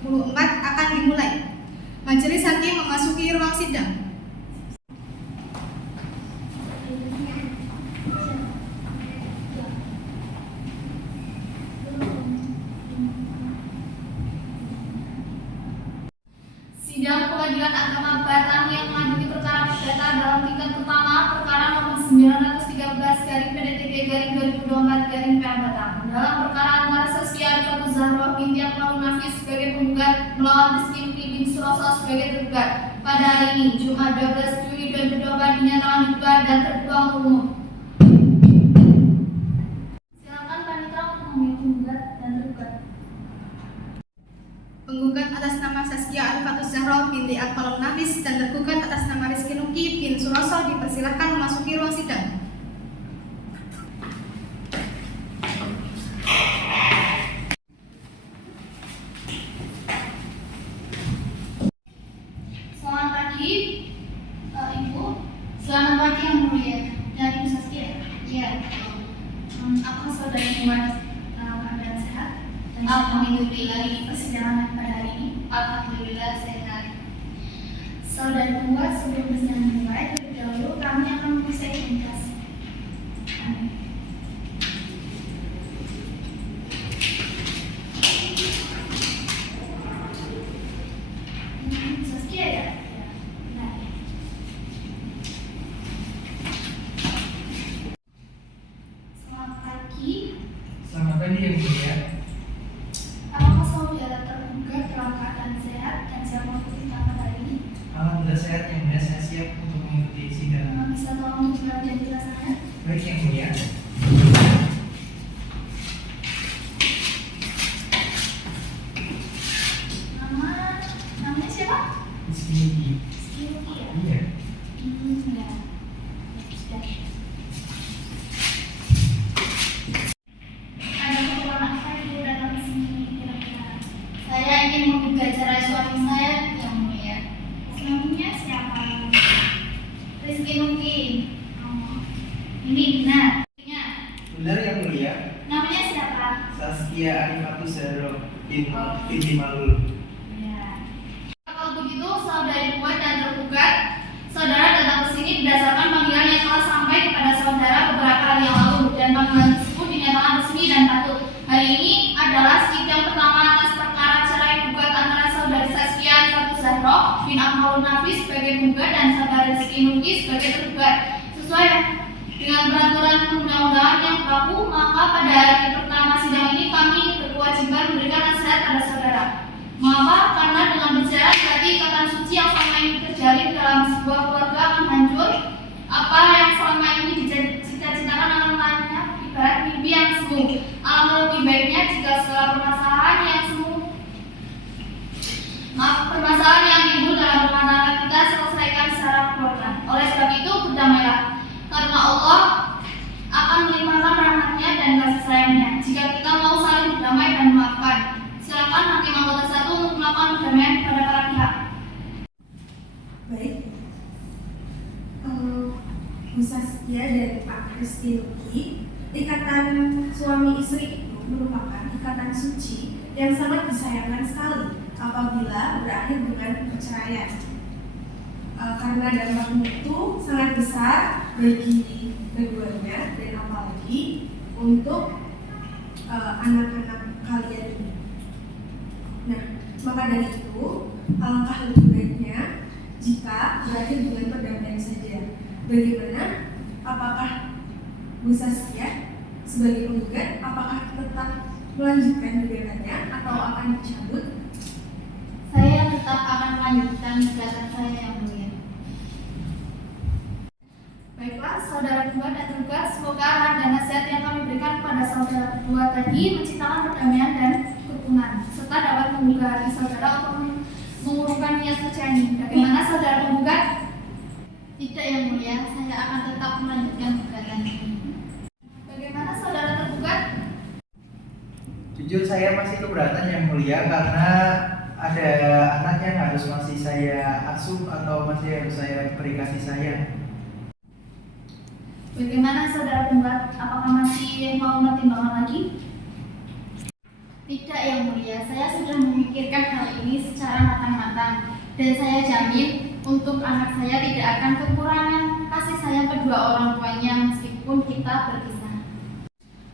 ke-24 akan dimulai. Majelis Hakim memasuki ruang sidang. Sidang Pengadilan Agama Batang yang mengadili perkara perdata dalam tingkat pertama perkara nomor 913/PDTP/2024/PN Batang dalam perkara antara Saskia Arifatul Zahra binti Akmalun Nafis sebagai penggugat melawan Rizky bin Suroso sebagai tergugat pada hari ini Jumat 12 Juli 2024 dinyatakan dibuka dan terbuka untuk umum. Silakan Panitra untuk memilih penggugat dan tergugat. Penggugat atas nama Saskia Arifatul Zahra binti Akmalun Nafis dan tergugat atas nama Rizky bin Suroso dipersilakan memasuki ruang sidang. Selamat pagi, Ibu. Selamat pagi yang mulia. Dari Ibu Saskia. Iya. Aku saudari Muhammad keadaan sehat. Alhamdulillah di persidangan pada hari ini. Alhamdulillah sehat. Saudari Muhammad, sebelum persidangan dimulai, terlebih dahulu kami akan memeriksa identitas. Saskia ya? Nah. Selamat pagi. Selamat pagi yang mulia. Apakah saudara tergugat dalam keadaan sehat dan siap mengikuti sidang hari ini? Alhamdulillah sehat yang mulia, saya siap untuk mengikuti sidang. Bisa tolong menjelaskan identitas saya? Baik yang mulia. Namanya siapa? Rizky. Rizky ya? Iya. Ya. Sudah. Ada keperluan apa Ibu datang ke sini kira-kira? Saya ingin menggugat cerai suami saya yang mulia. Suaminya siapa? Rizky Nuki. Oh. Ini benar. Benar yang mulia. Namanya siapa? Saskia Arifatul Zahra binti Malul. Ya. Kalau begitu, saudari Muhammad dan tergugat, saudara datang ke sini berdasarkan panggilan yang telah sampai kepada saudara beberapa hari yang lalu dan panggilan tersebut dinyatakan resmi dan patut. Hari ini adalah sidang pertama atas perkara cerai gugat antara saudari Saskia Arifatul Zahra bin Akmalun Nafis sebagai penggugat dan saudara Rizky Nuki sebagai tergugat. Sesuai dengan peraturan perundang-undangan yang berlaku, maka pada hari pertama sidang ini kami berkewajiban memberikan nasihat pada saudara. Mengapa? Karena dengan berbicara berarti ikatan suci yang selama ini terjalin dalam sebuah keluarga akan hancur. Apa yang selama ini dicita-citakan akan melahirnya ibarat mimpi yang semu. Alangkah lebih baiknya jika segala permasalahan yang timbul dalam rumah tangga kita selesaikan secara keluarga. Oleh sebab itu berdamailah, karena Allah akan melimpahkan rahmatnya dan kasih sayangnya jika kita mau saling berdamai dan memaafkan. Silakan hakim anggota 1 untuk melakukan perdamaian kepada para pihak. Baik, Bu Saskia dan Pak Rizky Nuki, ikatan suami istri itu merupakan ikatan suci yang sangat disayangkan sekali apabila berakhir dengan perceraian. Karena dampaknya itu sangat besar bagi keduanya dan apalagi untuk anak-anak kalian ini. Nah, maka dari itu alangkah lebih baiknya jika berakhir dengan perdamaian saja. Bagaimana? Apakah Bu Saskia sebagai penggugat apakah tetap melanjutkan gugatannya atau akan dicabut? Saya tetap akan melanjutkan gugatan saya yang mulia. Baiklah, saudara kedua dan tergugat, semoga arahan dan nasihat yang kami berikan kepada saudara kedua tadi menciptakan perdamaian dan kerukunan, serta dapat menggugah hati saudara untuk mengurungkan niat perceraian ini. Bagaimana saudara penggugat? Tidak yang mulia, saya akan tetap melanjutkan gugatan ini. Bagaimana saudara tergugat? Jujur saya masih keberatan yang mulia karena ada anak yang harus masih saya asuh atau masih harus saya beri kasih sayang. Bagaimana saudara penggugat? Apakah masih mau pertimbangan lagi? Tidak yang mulia, saya sudah memikirkan hal ini secara matang-matang. Dan saya jamin untuk anak saya tidak akan kekurangan kasih sayang kedua orang tuanya meskipun kita berpisah.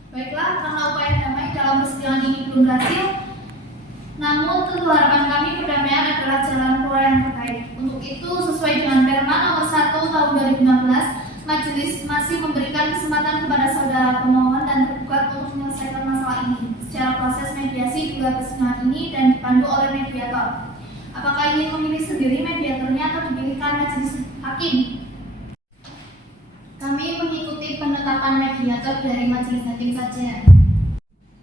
Baiklah, karena upaya damai dalam persidangan ini belum berhasil, namun tentu harapan kami perdamaian adalah jalan keluar yang terbaik. Untuk itu, sesuai dengan Perma nomor 1 tahun 2016, majelis masih memberikan kesempatan kepada saudara pemohon dan tergugat untuk menyelesaikan masalah ini secara proses mediasi di luar persidangan ini dan dipandu oleh mediator. Apakah ingin memilih sendiri mediatornya atau dipilihkan majelis hakim? Kami mengikuti penetapan mediator dari majelis hakim saja.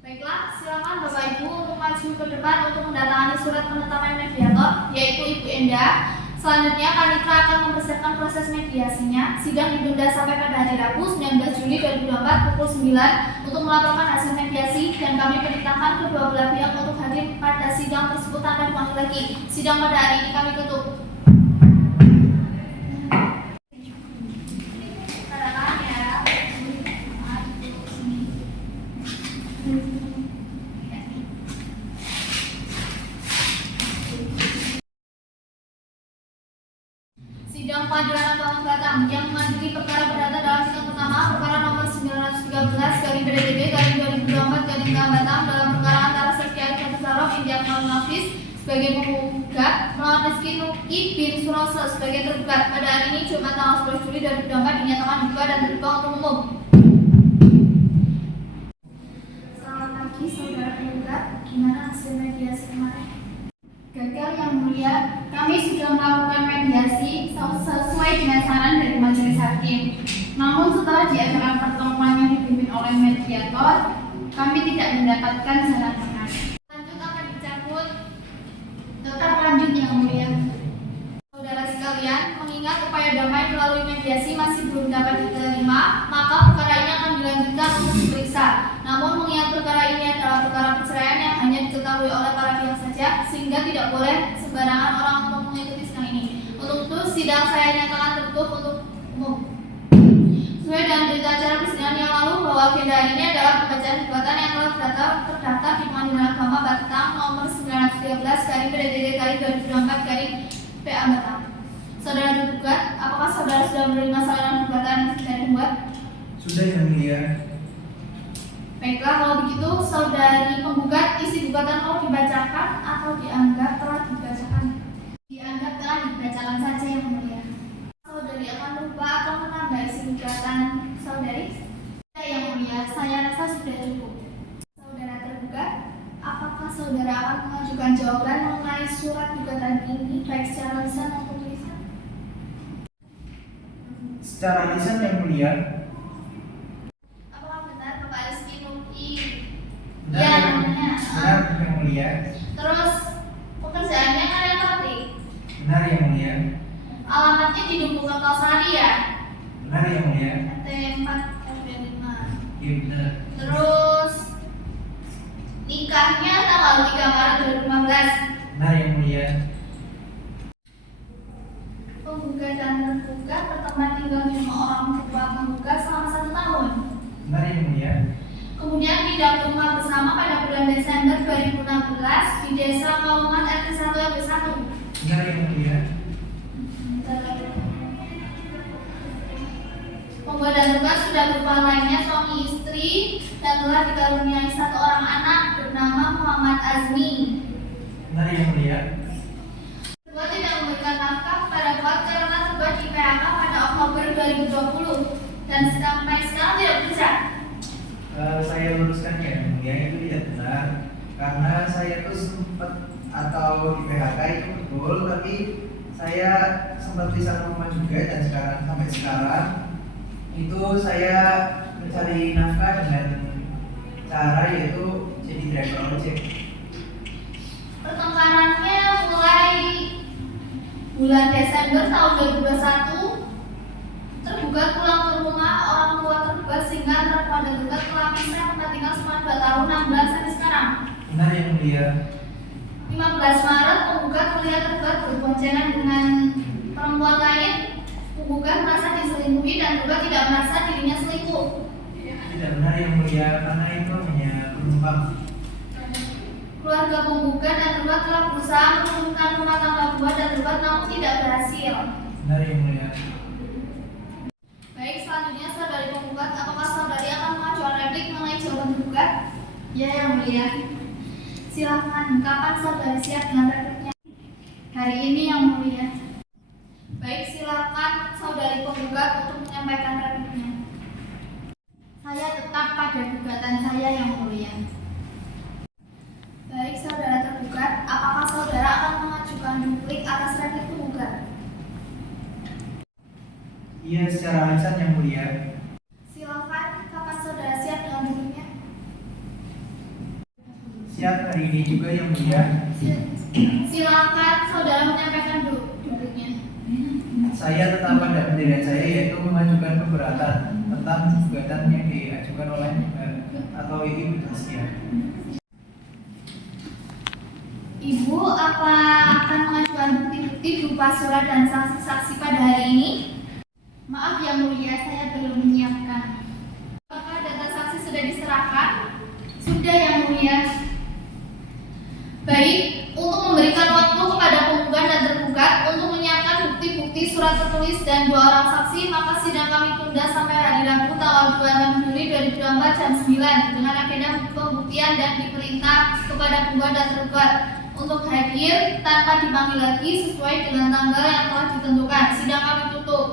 Baiklah, silakan Bapak Ibu untuk maju ke depan untuk mendatangani surat penetapan mediator, yaitu Ibu Enda. Selanjutnya, Panitra akan mempersiapkan proses mediasinya. Sidang ditunda sampai pada hari Rabu 19 Juli 2024 pukul 9 untuk melaporkan hasil mediasi dan kami perintahkan kedua belah pihak untuk hadir pada sidang tersebut tanpa dipanggil lagi. Sidang pada hari ini kami tutup. Sidang pelajaran atau Batam yang mengadili perkara perdata dalam sidang pertama perkara nomor 913/DDB/2024 Batam dalam perkara antara Sekian Katsarov India Nafis sebagai penggugat melawan Rizky Nuki bin Suroso sebagai tergugat pada hari ini Jumat tanggal 11 Juli 2024 dinyatakan dibuka dan terbuka untuk umum. Selamat pagi saudara penggugat, gimana hasil mediasi kemarin? Gagal yang mulia, kami sudah melakukan mediasi sesuai dengan saran dari majelis hakim. Namun setelah diadakan pertemuan yang dipimpin oleh mediator, kami tidak mendapatkan jalan tengah. Lanjut akan dicabut. Tetap lanjut yang mulia. Saudara sekalian, mengingat upaya damai melalui mediasi masih belum dapat diterima, maka perkara ini akan dilanjutkan untuk diperiksa. Namun mengingat perkara ini adalah perkara perceraian yang hanya diketahui oleh para pihak saja, sehingga tidak boleh sembarangan orang untuk mengikuti sidang ini. Untuk itu, sidang saya nyatakan tertutup untuk umum. Sesuai dengan berita acara persidangan yang lalu bahwa agenda hari ini adalah pembacaan gugatan yang telah terdaftar di Pengadilan Agama Batam nomor 913/DDD/2024/PA Batam. Saudara tergugat, apakah saudara sudah menerima salinan gugatan dari penggugat? Sudah yang mulia. Baiklah, kalau begitu saudari penggugat isi gugatan mau dibacakan atau dianggap telah dibacakan? Dianggap telah dibacakan saja yang mulia. Saudari akan lupa atau menambah isi gugatan saudari? Yang mulia, saya rasa sudah cukup. Saudara tergugat, apakah saudara akan mengajukan jawaban mengenai surat gugatan ini baik secara lisan maupun tulisan? Secara lisan yang mulia. Apakah benar Bapak Rizky Nuki? Benar, Yang benar yang mulia. terus pekerjaannya kan yang penting. Benar yang mulia. Alamatnya di Dukuh Kertosari ya? Benar yang mulia. RT 4 RW 5. Iya benar. Terus nikahnya tanggal 3 Maret 2015. Benar yang mulia. Penggugat dan tergugat berteman tinggal di rumah orang tua penggugat selama 1 tahun. Benar yang mulia. Kemudian pindah ke rumah bersama pada bulan Desember 2016 di Desa Kauman RT 1 RW 1. Benar yang mulia. Penggugat dan tergugat sudah berhubungan lainnya suami istri dan telah dikaruniai 1 orang anak bernama Muhammad Azmi. Benar yang mulia. Tergugat tidak memberikan nafkah kepada tergugat karena tergugat di PHK pada Oktober 2020 dan sampai sekarang tidak bekerja. Saya luruskan ya yang mulia, itu tidak benar. Karena saya tuh sempat atau di PHK itu betul, tapi saya sempat bisa rumah juga dan sampai sekarang itu saya mencari nafkah dengan cara yaitu jadi driver ojek. Pertengkarannya mulai bulan Desember tahun 2021. Tergugat pulang ke rumah orang tua tergugat sehingga tergugat dan tergugat telah pisah tempat tinggal selama 2 tahun 6 bulan sampai sekarang. Benar yang mulia. 15 Maret penggugat melihat tergugat berboncengan dengan perempuan lain. Penggugat merasa diselingkuhi dan tergugat tidak merasa dirinya selingkuh. Tidak benar yang mulia, karena itu hanya penumpang. keluarga penggugat dan tergugat telah berusaha menurunkan rumah tangga penggugat dan tergugat namun tidak berhasil. Benar yang mulia. Baik, selanjutnya saudari penggugat, apakah saudari akan mengajukan replik mengenai jawaban tergugat? Ya, yang mulia. Silakan, kapan saudari siap dengan repliknya? Hari ini, yang mulia. Baik, silakan saudari penggugat untuk menyampaikan repliknya. Saya tetap pada gugatan saya, yang mulia. Baik, saudara tergugat, apakah saudara akan mengajukan duplik atas replik penggugat? Iya, secara lisan yang mulia. Silakan, kapan saudara siap dengan dupliknya? Siap hari ini juga yang mulia. Silakan saudara menyampaikan dupliknya. Saya tetap pada pendirian saya, yaitu mengajukan keberatan tentang gugatan yang diajukan oleh atau Ibu Saskia. Ibu, apa akan mengajukan bukti-bukti berupa surat dan saksi-saksi pada hari ini? Maaf, yang mulia, saya belum menyiapkan. Apakah data saksi sudah diserahkan? Sudah, yang mulia. Baik, untuk memberikan waktu kepada penggugat dan tergugat untuk menyiapkan bukti-bukti surat tertulis dan 2 orang saksi, maka sidang kami tunda sampai hari Rabu tanggal 26 Juli 2024 jam 9 dengan agenda pembuktian dan diperintah kepada penggugat dan tergugat untuk hadir tanpa dipanggil lagi sesuai dengan tanggal yang telah ditentukan. Sidang kami tutup.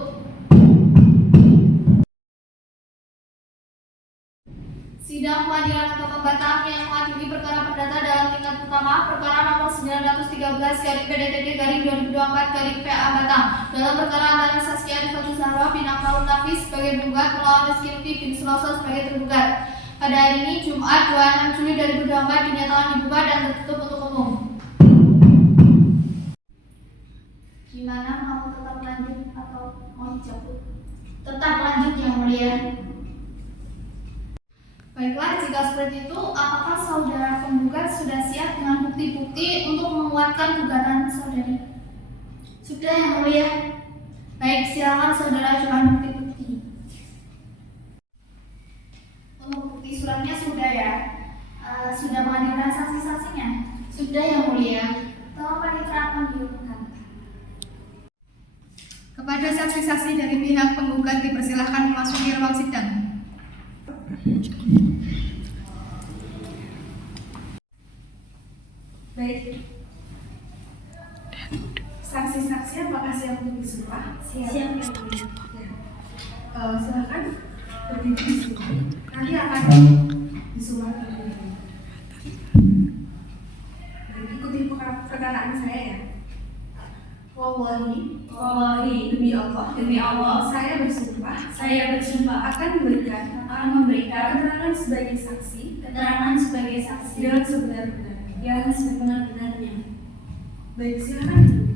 Sidang Pengadilan Agama Batam yang mengadili perkara perdata dalam tingkat pertama perkara nomor 913/PDTT/2024/PA Batam dalam perkara antara Saskia Rifatul Zahra bin Akmal Nafis sebagai penggugat melawan Rizky Lutfi bin Suloso sebagai tergugat. Pada hari ini Jumat 26 Juli 2024 dinyatakan dibuka dan tertutup untuk umum. Gimana, mau tetap lanjut atau mau dicabut? Tetap lanjut, yang mulia. Baiklah, jika seperti itu, apakah saudara penggugat sudah siap dengan bukti-bukti untuk menguatkan gugatan saudari? Sudah, yang mulia. Baik, silakan saudara ajukan bukti-bukti. Untuk bukti suratnya sudah ya? Sudah menghadirkan saksi-saksinya? Sudah, yang mulia. Tolong panitera akan diumumkan. Kepada saksi-saksi dari pihak penggugat dipersilahkan memasuki ruang sidang. Baik. Saksi-saksi apakah siap untuk disumpah? Siap, yang mulia. Silakan berdiri di sini. Nanti akan disumpah terlebih dahulu. Baik, ikuti perkataan saya ya. Wallahi, demi Allah, saya bersumpah akan memberikan keterangan sebagai saksi dengan sebenar-benarnya. Baik, silakan.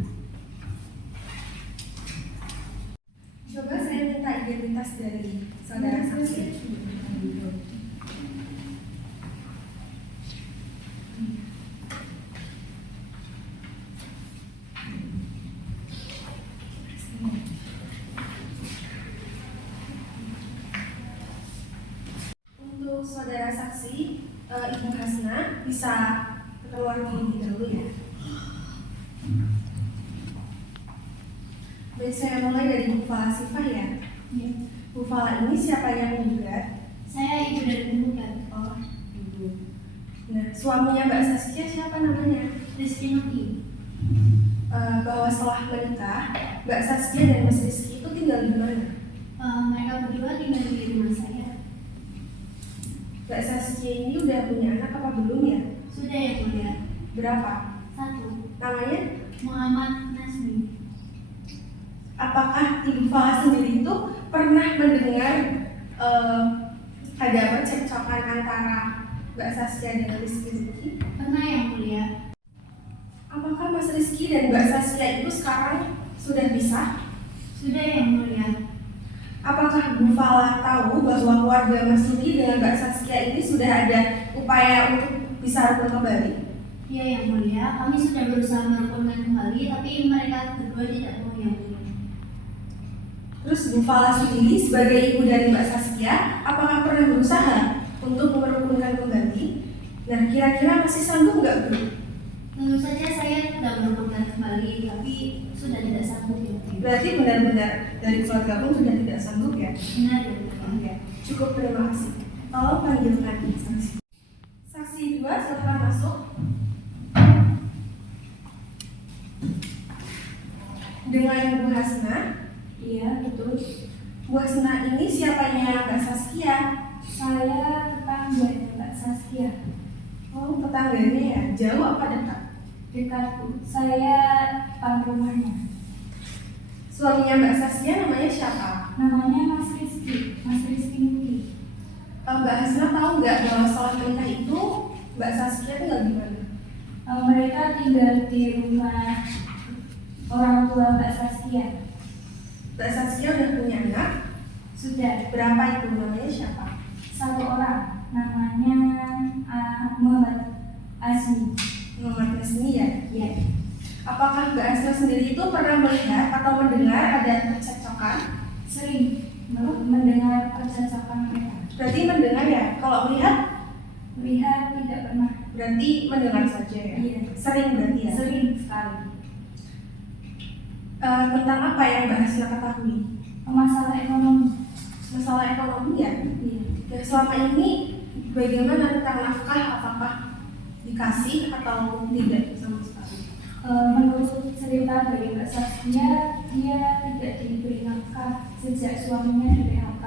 Coba saya minta identitas dari saudara saksi. Untuk saudara saksi, Ibu Hasna bisa keluar terlebih dahulu ya. Baik, saya mulai dari Bu Fala Sifah ya. Bu Fala ini siapa yang menggugat? Saya ibu dari penggugat. Oh, Ibu. Nah, suaminya Mbak Saskia siapa namanya? Rizky Lutfi. Bahwa setelah menikah, Mbak Saskia dan Mas Rizky itu tinggal di mana? Mereka berdua tinggal di rumah saya. Mbak Saskia ini udah punya anak apa belum ya? Sudah, yang mulia. Berapa? 1. Namanya? Muhammad Nasmi. Apakah Ibu Fala sendiri itu pernah mendengar ada percekcokan antara Mbak Saskia dan Rizky Lutfi? Pernah, yang mulia. Apakah Mas Rizky dan Mbak Saskia itu sekarang sudah bisa? Sudah, yang mulia. Apakah Bu Fala tahu bahwa keluarga Mas Rizky dengan Mbak Saskia ini sudah ada upaya untuk bisa rukun kembali? Ya, yang mulia. Kami sudah berusaha merukunkan kembali, tapi mereka berdua tidak mau, yang mulia. Terus Bu Fala sendiri sebagai ibu dari Mbak Saskia, apakah pernah berusaha untuk merukunkan kembali Nah, kira-kira masih sanggup nggak Bu? Tentu saja saya tidak menemukan kembali, tapi sudah tidak sanggup ya. Berarti benar-benar dari keluarga pun sudah tidak sanggup ya? Benar ya. Oke, cukup, terima kasih. Tolong panggilkan saksi. Saksi 2, silahkan masuk. Dengan Bu Hasna. Iya, betul. Bu Hasna ini siapanya Mbak Saskia? Saya tetangganya Mbak Saskia. Oh, tetangganya ya? Jauh apa dekat? Dekat, Bu. Saya depan rumahnya. Suaminya Mbak Saskia namanya siapa? Namanya Mas Rizky Nuki. Mbak Hasna tahu nggak bahwa setelah menikah itu Mbak Saskia tinggal di mana? Mereka tinggal di rumah orang tua Mbak Saskia. Mbak Saskia udah punya anak? Sudah Berapa itu? Namanya siapa? satu orang, namanya Muhammad Azmi. Muhammad Resmi ya? Ya, Apakah Mbak Hasna sendiri itu pernah melihat atau mendengar ada percekcokan? sering mendengar percakapan mereka. Berarti mendengar ya? Kalau melihat Melihat tidak pernah. berarti mendengar saja ya? Iya. Sering berarti ya? Sering sekali. Tentang apa yang Mbak Hasna ketahui? Masalah ekonomi. Masalah ekonomi ya? Iya. Ya, selama ini bagaimana tentang nafkah? Apakah dikasih atau tidak sama sekali? Menurut cerita dari Mbak Saskia, dia tidak diberi nafkah sejak suaminya di PHK.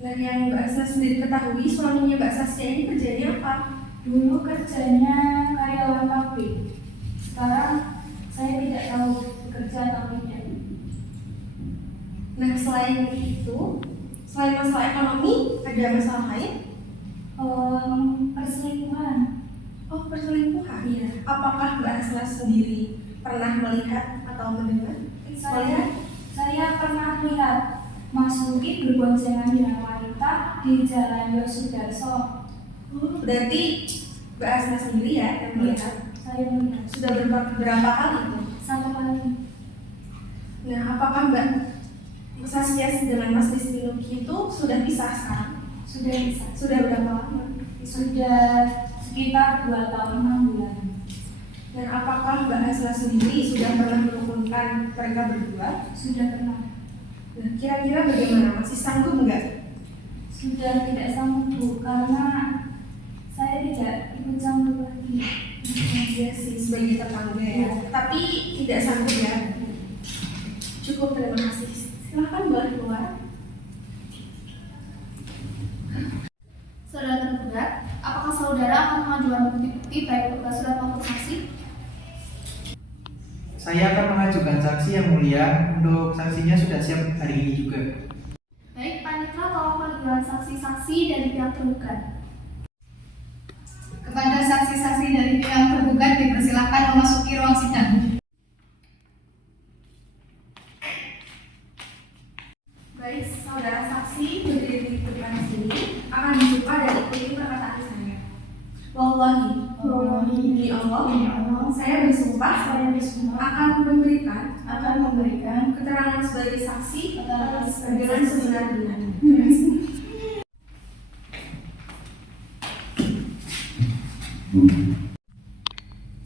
Dan yang Mbak Hasna sendiri ketahui, suaminya Mbak Saskia ini kerjanya apa? Dulu kerjanya karyawan pabrik. Sekarang saya tidak tahu bekerja atau tidak. Nah, selain itu, selain masalah ekonomi, ada masalah lain? Perselingkuhan. Oh, perselingkuhan. Iya. Apakah Mbak Hasna sendiri pernah melihat atau mendengar? Saya pernah lihat Mas Luki berboncengan dengan wanita di Jalan Yosudarso. Oh, berarti Mbak Hasna sendiri ya yang melihat? Saya melihat Sudah berapa kali itu? satu kali. Nah, apakah Mbak Saskia dengan Mas Rizky Nuki itu sudah pisah sekarang? Sudah bisa. Sudah berapa lama? Sudah sekitar 2 tahun 6 bulan. Dan apakah Mbak Hasna sendiri sudah pernah merukunkan mereka berdua? Sudah pernah. Nah, kira-kira bagaimana? Masih sanggup nggak? Sudah tidak sanggup, Bu, karena saya tidak ikut campur lagi. Iya sih, sebagai tetangga ya. Tapi tidak sanggup ya. Cukup, terima kasih. Silahkan boleh keluar. Saudara tergugat, apakah saudara akan mengajukan bukti-bukti baik berupa surat maupun saksi? Saya akan mengajukan saksi yang mulia. Untuk saksinya sudah siap hari ini juga. Baik, Panitra, tolong panggilan saksi-saksi dari pihak tergugat. Kepada saksi-saksi dari pihak tergugat dipersilakan memasuki ruang sidang. Baik, saudara saksi berdiri di depan sini akan disumpah dan ikuti perkataan saya. Wallahi, demi Allah, saya bersumpah akan memberikan keterangan sebagai saksi dengan sebenarnya.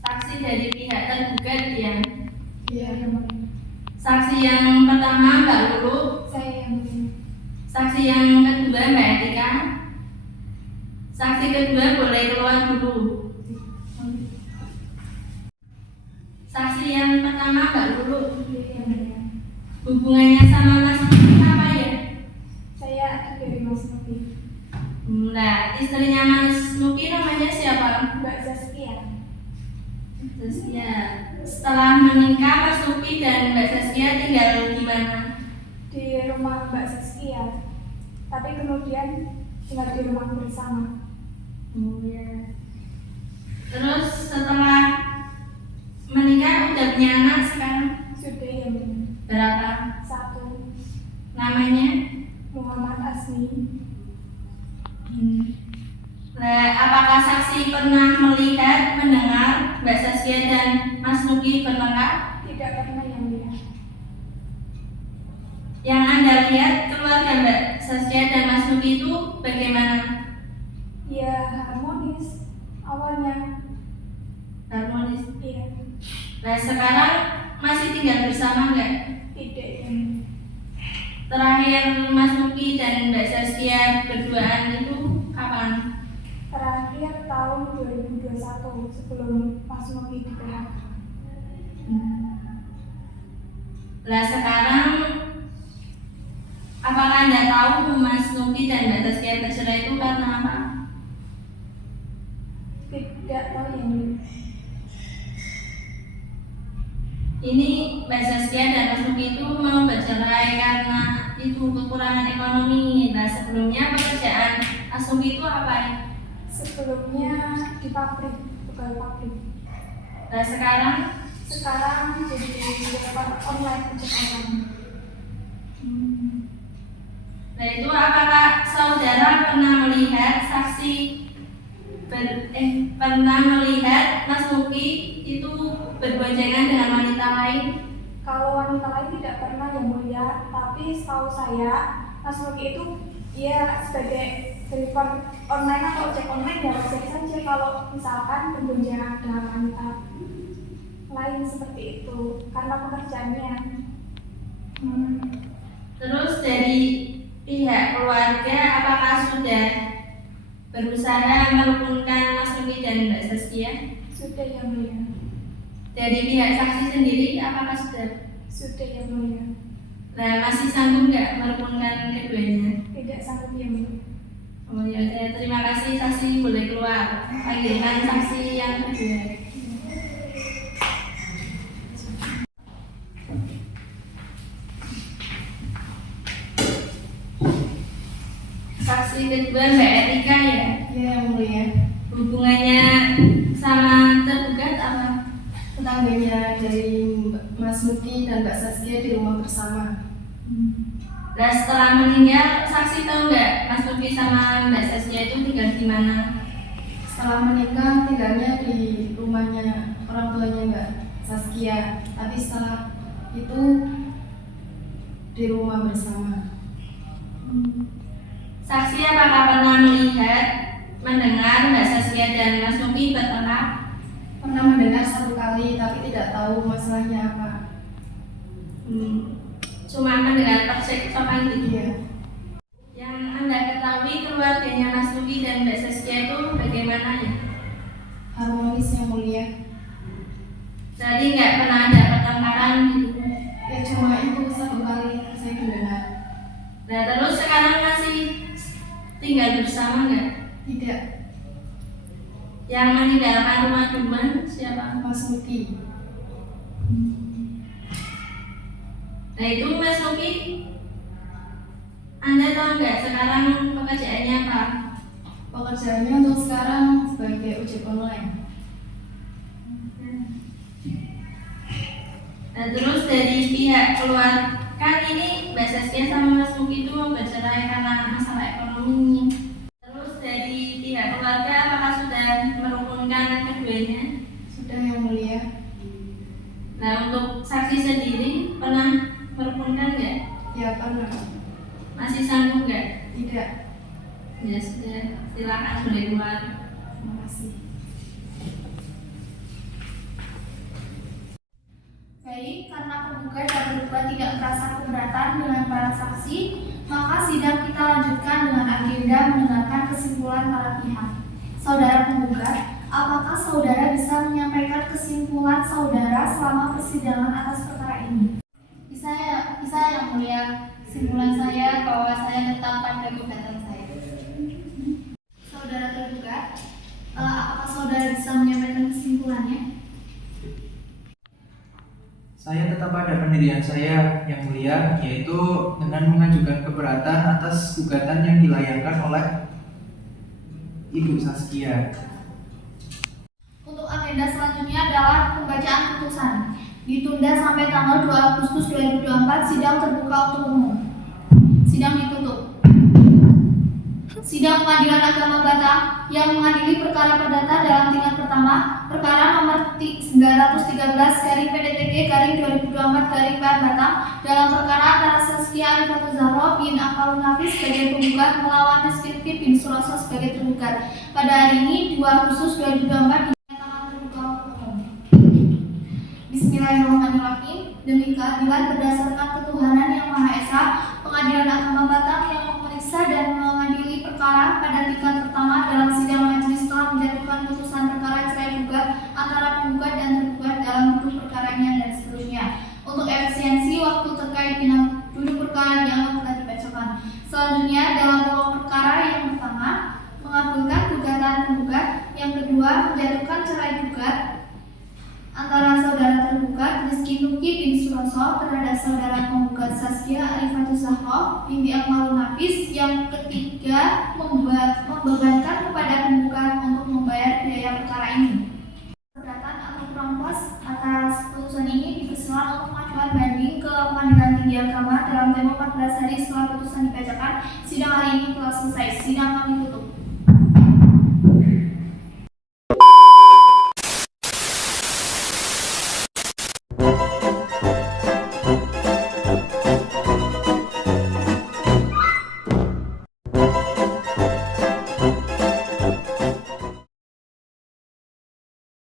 Saksi dari pihak tergugat yang Iya, saksi yang pertama Mbak Lulu, saya yang begini. saksi yang kedua Mbak Etika, saksi kedua boleh keluar dulu. Saksi yang pertama Mbak Lulu, hubungannya sama Mas Nuki apa ya? Saya adik dari Mas Nuki. Nah, istrinya Mas Nuki namanya siapa? Mbak Saskia. Saskia. Setelah menikah Mas Nuki dan Mbak Saskia tinggal di mana? Di rumah Mbak Saskia. Tapi kemudian tinggal di rumah bersama. Oh ya. Terus setelah menikah udah punya anak sekarang Sudah ya, Bu. berapa? 1. Namanya? Muhammad Azmi. Nah, apakah saksi pernah melihat, mendengar Mbak Saskia dan Mas Nuki bertengkar? Tidak pernah yang lihat. Yang Anda lihat keluarga Mbak Saskia dan Mas Nuki itu bagaimana? Ya, awalnya. Harmonis. Iya, Nah sekarang masih tinggal bersama nggak? tidak. Terakhir Mas Nuki dan Mbak Saskia berduaan itu kapan? Terakhir tahun 2021 sebelum Mas Nuki di PHK. Nah sekarang apakah Anda tahu Mas Nuki dan Mbak Saskia bercerai itu karena apa? Tidak tahu yang ini. Ini Mbak Saskia dan Mas Nuki itu mau bercerai karena itu kekurangan ekonomi. Nah sebelumnya pekerjaan Mas Nuki itu apa ya? Sebelumnya di pabrik, pegawai pabrik. Nah sekarang Sekarang jadi developer online ojek online. Nah itu apakah saudara pernah melihat pernah melihat Mas Nuki itu berboncengan dengan wanita lain? Kalau wanita lain tidak pernah yang mulia, tapi setahu saya Mas Nuki itu ya sebagai deliver online atau ojek online ya wajar saja kalau misalkan berboncengan dengan wanita lain seperti itu karena pekerjaannya. Terus dari pihak keluarga apakah sudah berusaha merukunkan Mas Nuki dan Mbak Saskia? Sudah yang mulia. Dari pihak saksi sendiri apakah sudah? Sudah yang mulia. Nah masih sanggup nggak merukunkan keduanya? Tidak sanggup yang mulia. Oh ya, terima kasih, saksi boleh keluar. Panggilkan saksi yang kedua. Saksi kedua Mbak Erika ya. Ya, yang mulia. Hubungannya sama tergugat apa? Tetangganya dari Mas Nuki dan Mbak Saskia di rumah bersama. Nah setelah meninggal, saksi tahu nggak Mas Nuki sama Mbak Saskia itu tinggal di mana? Setelah menikah tinggalnya di rumahnya orang tuanya Mbak Saskia, tapi setelah itu di rumah bersama. Saksi apakah pernah melihat, mendengar Mbak Saskia dan Mas Nuki bertengkar? Pernah mendengar satu kali, tapi tidak tahu masalahnya apa. Cuma mendengar percekcokan gitu. Iya. Yang Anda ketahui keluarganya Mas Nuki dan Mbak Saskia itu bagaimana ya? Harmonis yang mulia. Jadi nggak pernah ada pertengkaran gitu. Ya cuma itu satu kali saya mendengar. Nah terus sekarang masih tinggal bersama nggak? Tidak. Yang meninggalkan rumah duluan siapa? Mas Nuki. Nah itu Mas Nuki, Anda tahu nggak sekarang pekerjaannya apa? Pekerjaannya untuk sekarang sebagai ojek online. Nah terus dari pihak keluarga, kan ini Mbak Saskia sama Mas Nuki itu bercerai karena masalah ekonomi. Terus dari pihak keluarga apakah sudah merukunkan keduanya? Sudah yang mulia. Nah untuk saksi sendiri pernah merukunkan nggak? Ya pernah. Masih sanggup nggak? Tidak. Ya sudah, silakan boleh keluar. Terima kasih. Baik, karena penggugat dan tergugat tidak merasa keberatan dengan para saksi, maka sidang kita lanjutkan dengan agenda mendengarkan kesimpulan para pihak. Saudara penggugat, apakah saudara bisa menyampaikan kesimpulan saudara selama persidangan atas perkara ini? Bisa yang mulia. Kesimpulan saya bahwa saya tetap pada gugatan saya. Saudara tergugat, apakah saudara bisa menyampaikan kesimpulannya? Saya tetap pada pendirian saya yang mulia, yaitu dengan mengajukan keberatan atas gugatan yang dilayangkan oleh Ibu Saskia. Untuk agenda selanjutnya adalah pembacaan putusan. Ditunda sampai tanggal 2 Agustus 2024, sidang terbuka untuk umum. Sidang ditutup. Sidang Pengadilan Agama Batam yang mengadili perkara perdata dalam tingkat pertama, perkara nomor 9 313/PDTG/2024/Batang dalam perkara antara Saskia Arifatul Zahra bin Akmalun Hafiz sebagai penggugat melawan Rizky bin Suroso sebagai tergugat. Pada hari ini 2 Agustus 2024 dinyatakan terbuka untuk umum. Bismillahirrahmanirrahim. Demi keadilan berdasarkan ketuhanan yang Maha Esa, Pengadilan Agama Batang yang memeriksa dan mengadili perkara pada tingkat pertama dalam sidang majelis telah menjatuhkan putusan perkara cerai gugat antara penggugat dan tergugat dalam duduk perkaranya dan seterusnya. Untuk efisiensi waktu terkait dengan duduk perkara dianggap telah dibacakan. Selanjutnya dalam pokok perkara yang pertama mengabulkan gugatan penggugat, yang kedua menjatuhkan cerai gugat antara saudara tergugat Rizky Nuki bin Suroso terhadap saudara penggugat Saskia Arifatul Zahra binti Akmalun Hafiz, yang ketiga membebankan kepada penggugat untuk membayar biaya perkara ini. Keberatan atau kurang puas atas putusan ini dipersilakan untuk mengajukan banding ke Pengadilan Tinggi Agama dalam tempo 14 hari setelah putusan dibacakan. Sidang hari ini telah selesai. Sidang kami tutup.